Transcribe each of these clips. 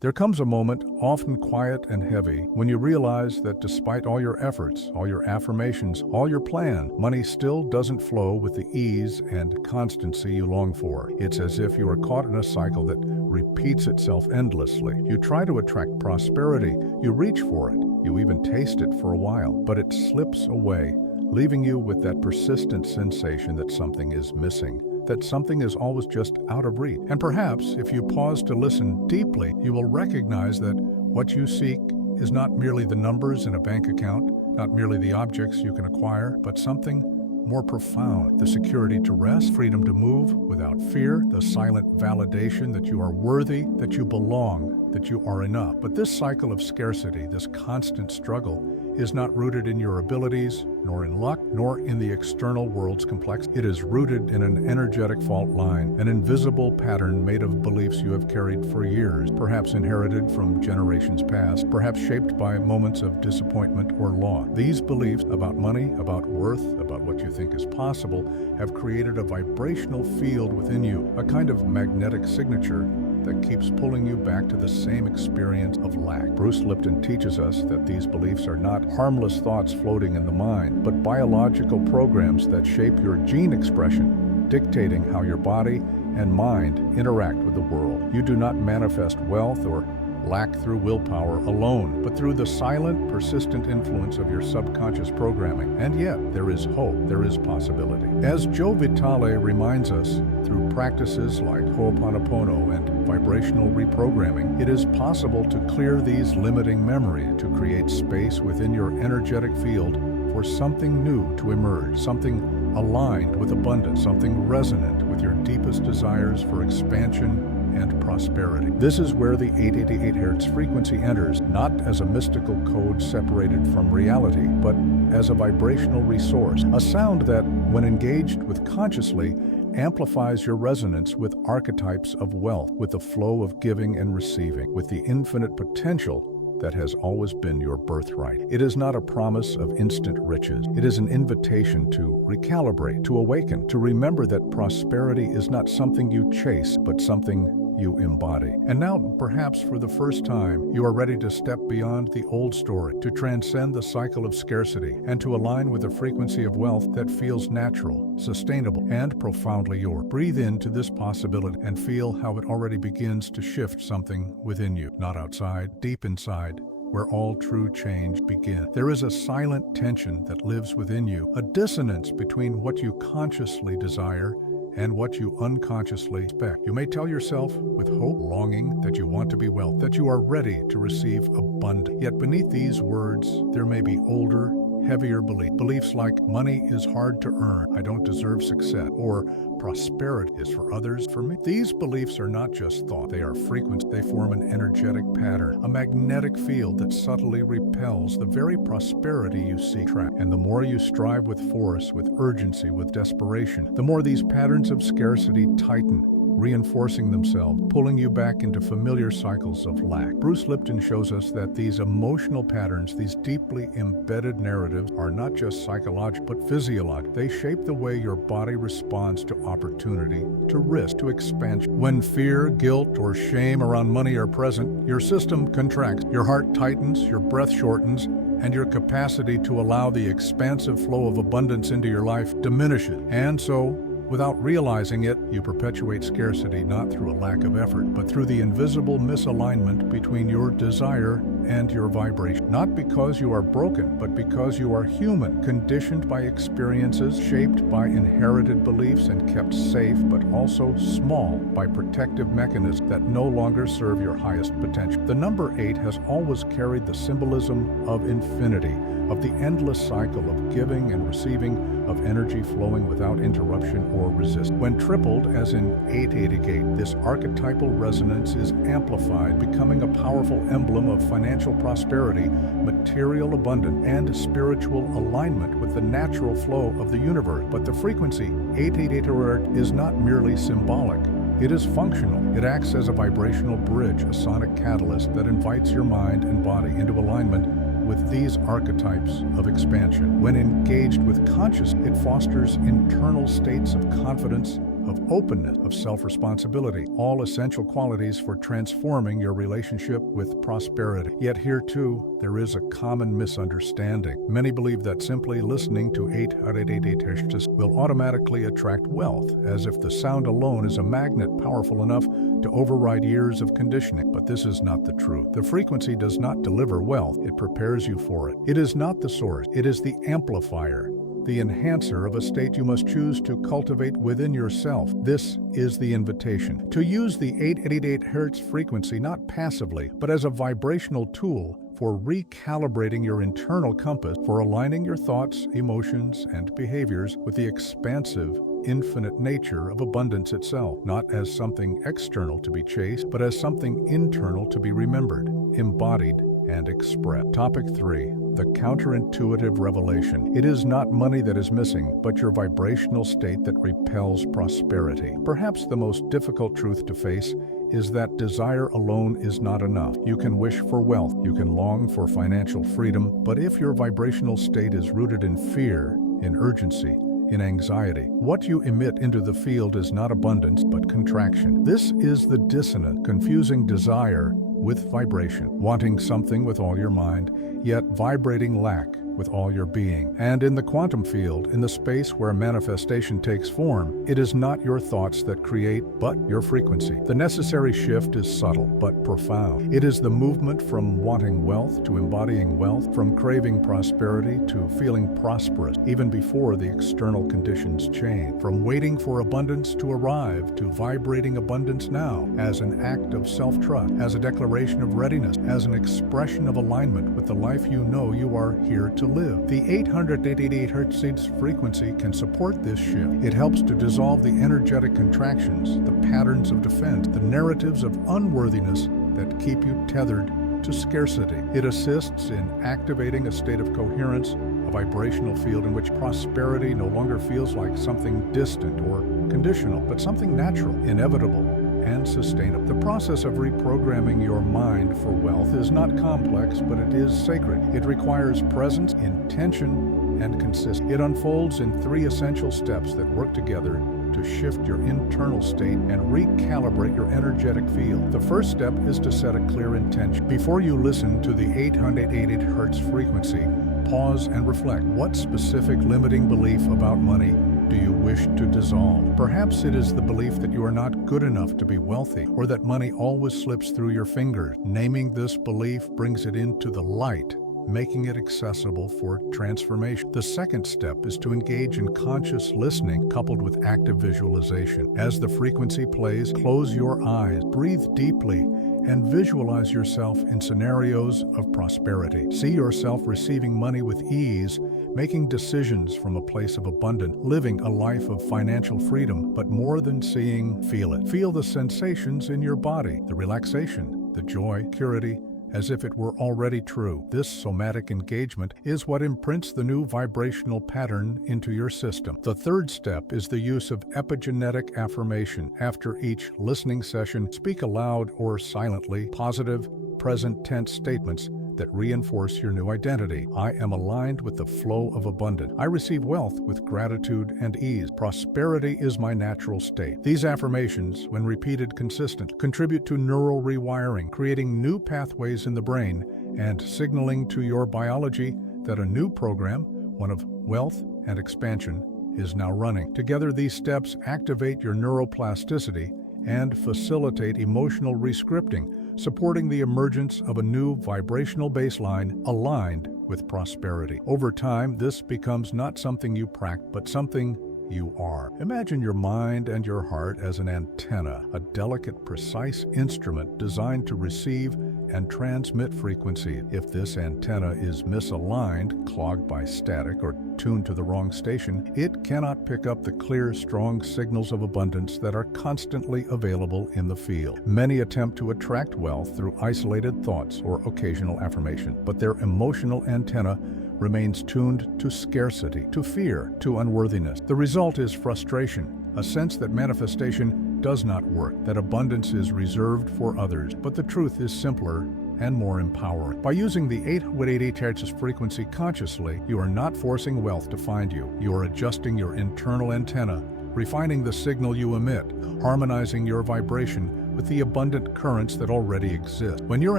There comes a moment, often quiet and heavy, when you realize that despite all your efforts, all your affirmations, all your plan, money still doesn't flow with the ease and constancy you long for. It's as if you are caught in a cycle that repeats itself endlessly. You try to attract prosperity, you reach for it, you even taste it for a while, but it slips away, leaving you with that persistent sensation that something is missing, that something is always just out of reach. And perhaps, if you pause to listen deeply, you will recognize that what you seek is not merely the numbers in a bank account, not merely the objects you can acquire, but something more profound: the security to rest, freedom to move without fear, the silent validation that you are worthy, that you belong, that you are enough. But this cycle of scarcity, this constant struggle, is not rooted in your abilities, nor in luck, nor in the external world's complexity. It is rooted in an energetic fault line, an invisible pattern made of beliefs you have carried for years, perhaps inherited from generations past, perhaps shaped by moments of disappointment or loss. These beliefs about money, about worth, about what you think is possible, have created a vibrational field within you, a kind of magnetic signature that keeps pulling you back to the same experience of lack. Bruce Lipton teaches us that these beliefs are not harmless thoughts floating in the mind, but biological programs that shape your gene expression, dictating how your body and mind interact with the world. You do not manifest wealth or lack through willpower alone, but through the silent, persistent influence of your subconscious programming. And yet, there is hope, there is possibility. As Joe Vitale reminds us, through practices like Ho'oponopono and vibrational reprogramming, it is possible to clear these limiting memories, to create space within your energetic field for something new to emerge, something aligned with abundance, something resonant with your deepest desires for expansion and prosperity. This is where the 888 Hz frequency enters, not as a mystical code separated from reality, but as a vibrational resource, a sound that, when engaged with consciously, amplifies your resonance with archetypes of wealth, with the flow of giving and receiving, with the infinite potential that has always been your birthright. It is not a promise of instant riches. It is an invitation to recalibrate, to awaken, to remember that prosperity is not something you chase, but something you embody. And now, perhaps for the first time, you are ready to step beyond the old story, to transcend the cycle of scarcity, and to align with a frequency of wealth that feels natural, sustainable, and profoundly yours. Breathe into this possibility and feel how it already begins to shift something within you, not outside, deep inside, where all true change begins. There is a silent tension that lives within you, a dissonance between what you consciously desire and what you unconsciously expect. You may tell yourself with hope, longing, that you want to be wealthy, that you are ready to receive abundance. Yet beneath these words, there may be older, heavier beliefs like money is hard to earn, I don't deserve success, or prosperity is for others, for me. These beliefs are not just thought, they are frequency. They form an energetic pattern, a magnetic field that subtly repels the very prosperity you seek. And the more you strive with force, with urgency, with desperation, the more these patterns of scarcity tighten, reinforcing themselves, pulling you back into familiar cycles of lack. Bruce Lipton shows us that these emotional patterns, these deeply embedded narratives, are not just psychological, but physiological. They shape the way your body responds to opportunity, to risk, to expansion. When fear, guilt, or shame around money are present, your system contracts, your heart tightens, your breath shortens, and your capacity to allow the expansive flow of abundance into your life diminishes. And so, without realizing it, you perpetuate scarcity not through a lack of effort, but through the invisible misalignment between your desire and your vibration. Not because you are broken, but because you are human, conditioned by experiences, shaped by inherited beliefs, and kept safe, but also small by protective mechanisms that no longer serve your highest potential. The number 8 has always carried the symbolism of infinity, of the endless cycle of giving and receiving, of energy flowing without interruption or resistance. When tripled, as in 888, this archetypal resonance is amplified, becoming a powerful emblem of financial prosperity, material abundance, and spiritual alignment with the natural flow of the universe. But the frequency 888 is not merely symbolic. It is functional. It acts as a vibrational bridge, a sonic catalyst that invites your mind and body into alignment with these archetypes of expansion. When engaged with consciousness, it fosters internal states of confidence, of openness, of self-responsibility, all essential qualities for transforming your relationship with prosperity. Yet here too, there is a common misunderstanding. Many believe that simply listening to 888 Hertz will automatically attract wealth, as if the sound alone is a magnet powerful enough to override years of conditioning. But this is not the truth. The frequency does not deliver wealth, it prepares you for it. It is not the source, it is the amplifier, the enhancer of a state you must choose to cultivate within yourself. This is the invitation. To use the 888 Hz frequency not passively, but as a vibrational tool for recalibrating your internal compass, for aligning your thoughts, emotions, and behaviors with the expansive, infinite nature of abundance itself, not as something external to be chased, but as something internal to be remembered, embodied, and expressed. Topic 3. The counterintuitive revelation. It is not money that is missing, but your vibrational state that repels prosperity. Perhaps the most difficult truth to face is that desire alone is not enough. You can wish for wealth, you can long for financial freedom, but if your vibrational state is rooted in fear, in urgency, in anxiety, what you emit into the field is not abundance, but contraction. This is the dissonant, confusing desire with vibration, wanting something with all your mind, yet vibrating lack with all your being. And in the quantum field, in the space where manifestation takes form, it is not your thoughts that create, but your frequency. The necessary shift is subtle, but profound. It is the movement from wanting wealth to embodying wealth, from craving prosperity to feeling prosperous, even before the external conditions change, from waiting for abundance to arrive to vibrating abundance now, as an act of self-trust, as a declaration of readiness, as an expression of alignment with the life you know you are here to live. The 888 Hz frequency can support this shift. It helps to dissolve the energetic contractions, the patterns of defense, the narratives of unworthiness that keep you tethered to scarcity. It assists in activating a state of coherence, a vibrational field in which prosperity no longer feels like something distant or conditional, but something natural, inevitable, and sustainable. The process of reprogramming your mind for wealth is not complex, but it is sacred. It requires presence, intention, and consistency. It unfolds in 3 essential steps that work together to shift your internal state and recalibrate your energetic field. The first step is to set a clear intention. Before you listen to the 888 Hz frequency, pause and reflect. What specific limiting belief about money do you wish to dissolve? Perhaps it is the belief that you are not good enough to be wealthy, or that money always slips through your fingers. Naming this belief brings it into the light, making it accessible for transformation. The second step is to engage in conscious listening coupled with active visualization. As the frequency plays, close your eyes, breathe deeply, and visualize yourself in scenarios of prosperity. See yourself receiving money with ease, making decisions from a place of abundance, living a life of financial freedom, but more than seeing, feel it. Feel the sensations in your body, the relaxation, the joy, purity, as if it were already true. This somatic engagement is what imprints the new vibrational pattern into your system. The third step is the use of epigenetic affirmation. After each listening session, speak aloud or silently positive, present tense statements that reinforce your new identity. I am aligned with the flow of abundance. I receive wealth with gratitude and ease. Prosperity is my natural state. These affirmations, when repeated consistently, contribute to neural rewiring, creating new pathways in the brain and signaling to your biology that a new program, one of wealth and expansion, is now running. Together, these steps activate your neuroplasticity and facilitate emotional rescripting, supporting the emergence of a new vibrational baseline aligned with prosperity. Over time, this becomes not something you practice, but something you are. Imagine your mind and your heart as an antenna, a delicate, precise instrument designed to receive and transmit frequency. If this antenna is misaligned, clogged by static, or tuned to the wrong station, it cannot pick up the clear, strong signals of abundance that are constantly available in the field. Many attempt to attract wealth through isolated thoughts or occasional affirmation, but their emotional antenna remains tuned to scarcity, to fear, to unworthiness. The result is frustration, a sense that manifestation does not work, that abundance is reserved for others. But the truth is simpler and more empowering. By using the 888 Hz frequency consciously, you are not forcing wealth to find you. You are adjusting your internal antenna refining the signal you emit, harmonizing your vibration with the abundant currents that already exist. When your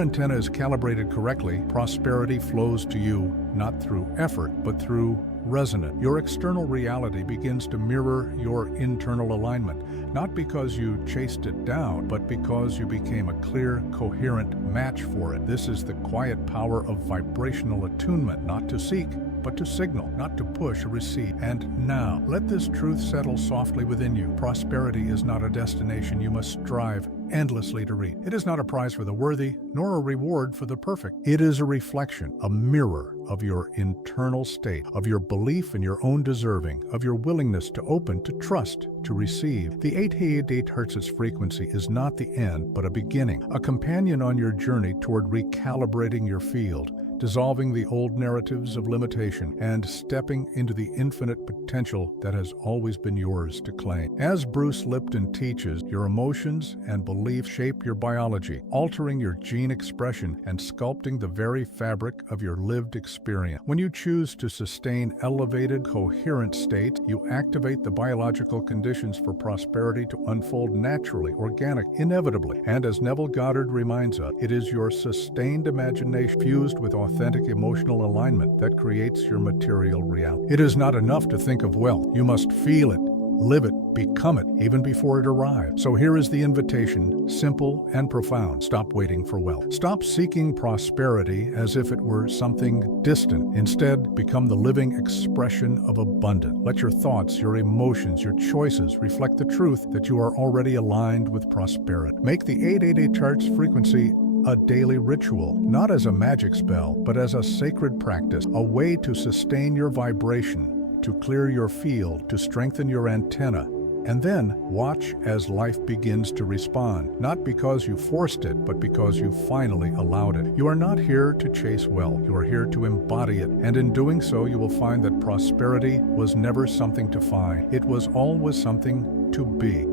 antenna is calibrated correctly, prosperity flows to you not through effort, but through resonance. Your external reality begins to mirror your internal alignment, not because you chased it down, but because you became a clear, coherent match for it. This is the quiet power of vibrational attunement, not to seek, but to signal, not to push or recede. And now, let this truth settle softly within you. Prosperity is not a destination you must strive endlessly to reach. It is not a prize for the worthy, nor a reward for the perfect. It is a reflection, a mirror of your internal state, of your belief in your own deserving, of your willingness to open, to trust, to receive. The 888 Hz frequency is not the end, but a beginning, a companion on your journey toward recalibrating your field, dissolving the old narratives of limitation, and stepping into the infinite potential that has always been yours to claim. As Bruce Lipton teaches, your emotions and beliefs shape your biology, altering your gene expression and sculpting the very fabric of your lived experience. When you choose to sustain elevated, coherent state, you activate the biological conditions for prosperity to unfold naturally, organic, inevitably. And as Neville Goddard reminds us, it is your sustained imagination fused with authentic emotional alignment that creates your material reality. It is not enough to think of wealth. You must feel it, live it, become it, even before it arrives. So here is the invitation, simple and profound. Stop waiting for wealth. Stop seeking prosperity as if it were something distant. Instead, become the living expression of abundance. Let your thoughts, your emotions, your choices reflect the truth that you are already aligned with prosperity. Make the 888 Charts frequency a daily ritual, not as a magic spell, but as a sacred practice, a way to sustain your vibration, to clear your field, to strengthen your antenna, and then watch as life begins to respond, not because you forced it, but because you finally allowed it. You are not here to chase wealth, you are here to embody it, and in doing so you will find that prosperity was never something to find, it was always something to be.